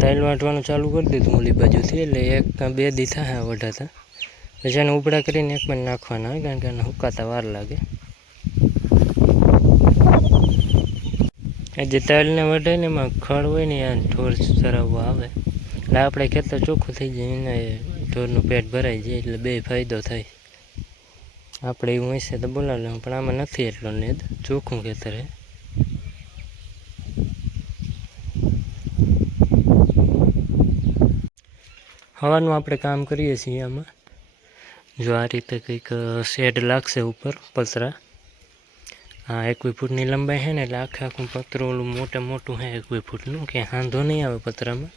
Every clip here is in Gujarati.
તાઈલ વાંટવાનું ચાલુ કરી દીધું ઓલી બાજુથી, એટલે 1-2 દી થાય વઢાતા. પછી એને ઉપડા કરીને એકમાં નાખવાના હોય, કારણ કે એને હુકાતા વાર લાગે. જે તાઈલને વઢાય ને એમાં ખડ હોય ને આ ઢોર ચરાવવા આવે, એટલે આપણે ખેતર ચોખ્ખું થઈ જાય, એને ઢોરનું પેટ ભરાઈ જાય, એટલે 2 ફાયદો થાય. આપણે એવું હશે તો બોલાવી લેવું, પણ આમાં નથી એટલો નેદ, ચોખ્ખું ખેતર હે. હવાનું આપણે કામ કરીએ છીએ આમાં. જો આ રીતે કંઈક શેડ લાગશે ઉપર પતરા. હા 21 ફૂટની લંબાઈ છે ને, એટલે આખું પતરું ઓલું મોટું છે 21 ફૂટનું, કે વાંધો નહીં આવે પતરામાં.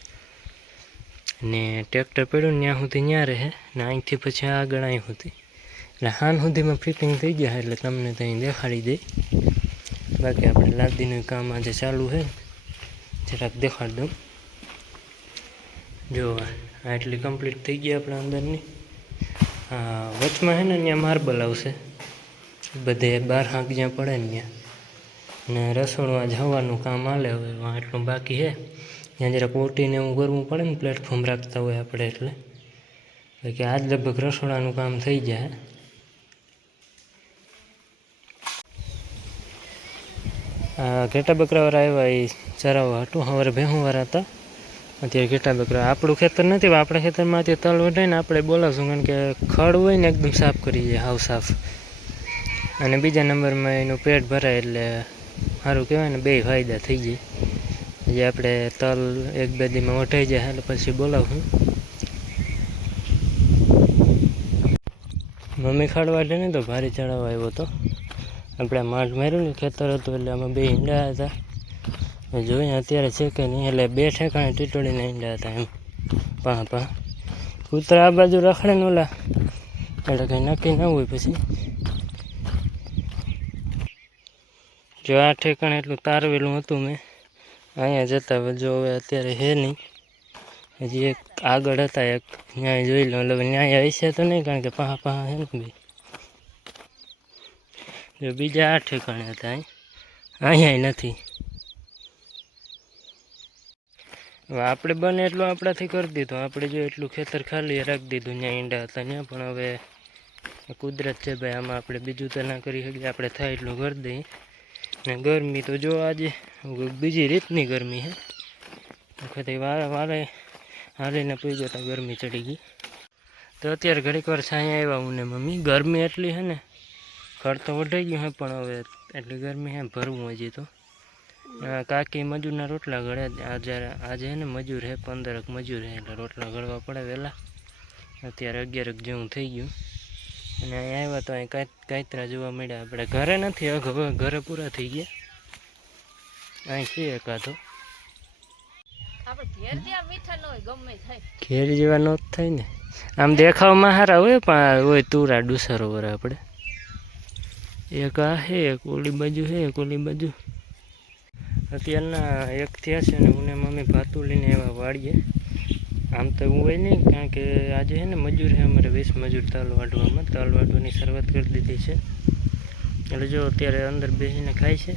ને ટ્રેક્ટર પડ્યું ને ત્યાં સુધી ત્યાં રહે ને, અહીંથી પછી આગળ અહીં સુધી, એટલે હાન સુધીમાં ફિટિંગ થઈ ગયા, એટલે તમને ત્યાં દેખાડી દઈ. બાકી આપણે લાદીનું કામ આજે ચાલુ છે, જરાક દેખાડી દઉં. જો આટલી કમ્પ્લીટ થઈ ગઈ આપણે અંદરની. હા વચમાં છે ને ત્યાં માર્બલ આવશે બધે, 12 હાંક જ્યાં પડે ને ત્યાં. ને રસોડું આજ હવાનું કામ હાલે, હવે આટલું બાકી છે. ત્યાં જરાક ઓટીને એવું કરવું પડે ને, પ્લેટફોર્મ રાખતા હોય આપણે, એટલે બાકી આજ લગભગ રસોડાનું કામ થઈ જાય. ઘેટા બકરાવાળા આવ્યા એ ચરાવવા હતું, સવારે ભેહુંવાળા હતા, અત્યારે ઘેટા બકરા. આપણું ખેતર નથી, આપણા ખેતરમાં અત્યારે તલ વઢાઈને આપણે બોલાવશું, કારણ કે ખડ હોય ને એકદમ સાફ કરી જાય, હાવ સાફ. અને બીજા નંબરમાં એનું પેટ ભરાય, એટલે સારું કહેવાય ને, 2 ફાયદા થઈ જાય. જે આપણે તલ 1-2 દીમાં વઢાઈ જાય, એટલે પછી બોલાવશું. મમ્મી ખાડવા દે ને તો ભારી ચડાવવા આવ્યો હતો. આપણે માઠ માર્યું ને ખેતર હતું, એટલે આમાં 2 ઈંડા હતા. જોઈએ અત્યારે છે કે નહીં, એટલે 2 ઠેકાણે ટીટોળીના ઈંડા હતા એમ, પા કૂતરા આ બાજુ રખડે ને ઓલા, એટલે કંઈ નક્કી ના હોય. પછી જો આ ઠેકાણે એટલું તારવેલું હતું મેં, અહીંયા જતા જો હવે અત્યારે હે નહીં. હજી એક આગળ હતા, એક ન્યાય જોઈ લો, એટલે ન્યાય હશે તો નહીં, કારણ કે પા હે ને બી. જો બીજા આ ઠેકાણે હતા, અહીંયા નથી. હવે આપણે બને એટલું આપણાથી કરી દીધું. આપણે જો એટલું ખેતર ખાલી રાખી દીધું, ત્યાં ઈંડા હતા ત્યાં. પણ હવે કુદરત છે ભાઈ, આમાં આપણે બીજું તો ના કરી શકીએ, આપણે થાય એટલું કરી દઈએ. ને ગરમી તો જો આજે બીજી રીતની ગરમી છે. વખતે વારે હાલીને પૂગ્યો તો ગરમી ચડી ગઈ. તો અત્યારે ઘડીક વાર છાંયા આવ્યા હું ને મમ્મી. ગરમી એટલી છે ને, ઘર તો વઢાઈ ગયું છે, પણ હવે એટલી ગરમી છે ભરવું હજી તો. કાકી મજૂરના રોટલા ઘડે. આજે છે ને મજૂર છે, 15 મજૂર છે, એટલે રોટલા ઘડવા પડે વહેલા. અત્યારે 11 જેવું થઈ ગયું. અને અહીંયા આવ્યા તો અહીં કાંતરા જોવા મળ્યા. આપણે ઘરે નથી, હવે ઘરે પૂરા થઈ ગયા. અહીં છે એકાદો. ઘેર જેવા નો થાય ને, આમ દેખાવમાં સારા હોય, પણ હોય તુરા ડુસરો વરે આપણે. એક આ છે, એક ઓલી બાજુ છે, એક ઓલી બાજુ. અત્યારના 1 થયા છે ને, હું ને મમ્મી ભાતું લઈને એવા વાળીએ. આમ તો એવું હોય નહીં, કારણ કે આજે છે ને મજૂર છે અમારે, 20 મજૂર તલ વાઢવામાં. તલ વાઢવાની શરૂઆત કરી દીધી છે. એટલે જો અત્યારે અંદર બેસીને ખાય છે.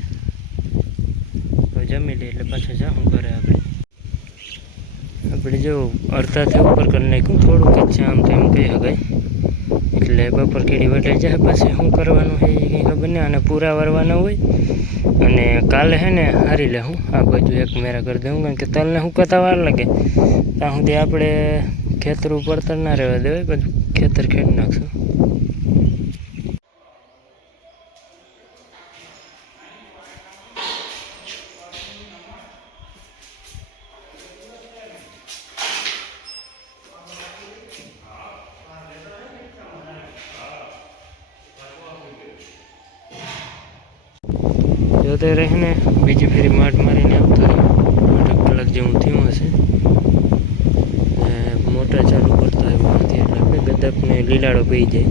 હવે જમી લઈએ એટલે પાછા જાઉં ઘરે. આપણે જો અડધાથી ઉપર કરી નાખ્યું, થોડુંક જ છે આમ તો એમ કહી શકાય. એટલે બપોર કેડી વટાઈ જાય, પછી શું કરવાનું છે એ કંઈ ખબર નહીં. અને પૂરા વારવાના હોય. અને કાલે છે ને હારી લે હું આ બાજુ એક મેરા કરી દઉં, કારણ કે તલને હુકાતા વાર લાગે. ત્યાં સુધી આપણે ખેતરું પડતર ના રહેવા દેવાય, બધું ખેતર ખેડી નાખશું. જોતે રહીને બીજી ફેરી માઠ મારીને આવતો રહ્યો. 8 કલાક જેવું થયું હશે. મોટર ચાલુ કરતો આવ્યો નથી, એટલે આપણે ગદપને લીલાડો પી જાય.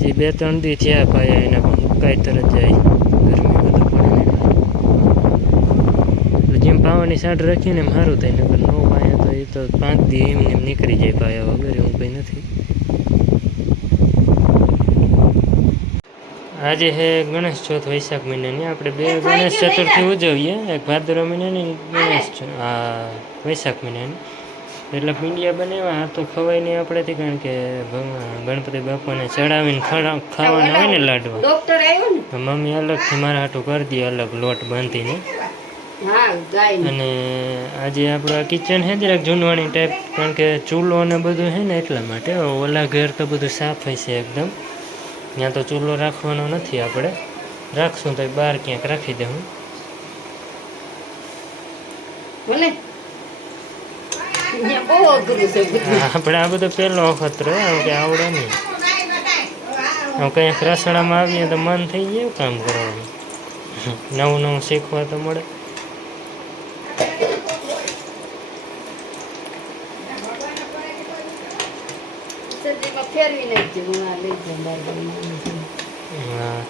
હજી 2-3 દી થયા પાયા એના, પણ મુકાઈ તરત જાય. ગરમી બધું પડે ને, એટલે જેમ પાવાની સાઠ રાખીને એમ સારું થાય. નકર નો પાયા તો એ તો 5 દી એમને એમ નીકળી જાય પાયા વગર, એવું કંઈ નથી. આજે છે ગણેશ ચોથ વૈશાખ મહિનાની. આપણે બે ગણેશ ચતુર્થી ઉજવીએ, એક ભાદરવા મહિનાની વૈશાખ મહિનાની. એટલે પીંડિયા બનાવ્યા તો ખવાય નહીં આપણેથી, કારણ કે ગણપતિ બાપાને ચડાવીને ખાવાના હોય ને લાડવા. મમ્મી અલગથી મારા હાટું કરી દે, અલગ લોટ બાંધીને. અને આજે આપણું કિચન છે જરાક જૂનવાણી ટાઈપ, કારણ કે ચૂલો ને બધું છે ને એટલા માટે. ઓલા ઘર તો બધું સાફ હોય છે એકદમ, ત્યાં તો ચૂલો રાખવાનો નથી. આપણે રાખશું તો બહાર ક્યાંક રાખી દઉં. આપણે આ બધો પહેલો વખત રહ્યો કે આવડે નહીં. કંઈક રસોડામાં આવીએ તો મન થઈ જાય કામ કરવાનું, નવું નવું શીખવા તો મળે. હા,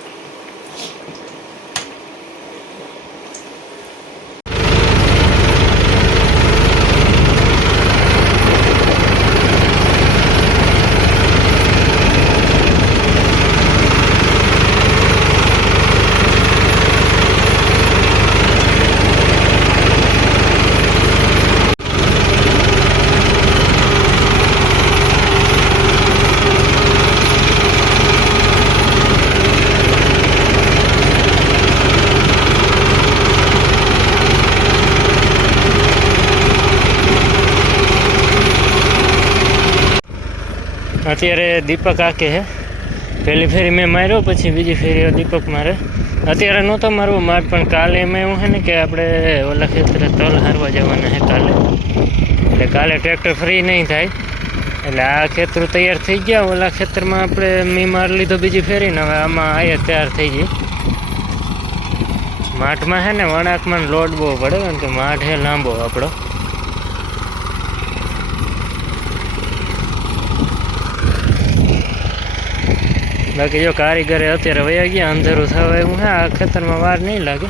અત્યારે દીપક આકે છે. પહેલી ફેરી મેં માર્યો, પછી બીજી ફેરી દીપક મારે. અત્યારે નહોતો મારવો માર, પણ કાલે એમાં એવું છે ને કે આપણે ઓલા ખેતરે તલ હારવા જવાના છે કાલે. એટલે કાલે ટ્રેક્ટર ફ્રી નહીં થાય. એટલે આ ખેતર તૈયાર થઈ ગયા. ઓલા ખેતરમાં આપણે મેં માર લીધો બીજી ફેરીને, હવે આમાં આયા તૈયાર થઈ ગઈ. માઠમાં છે ને વણાકમાં લોડ બહુ પડે, કારણ કે માઠ છે લાંબો આપણો. બાકી જો કારીગરે અત્યારે વયા ગયા, અંધારું થવા એવું છે. આ ખેતરમાં વાર નહીં લાગે.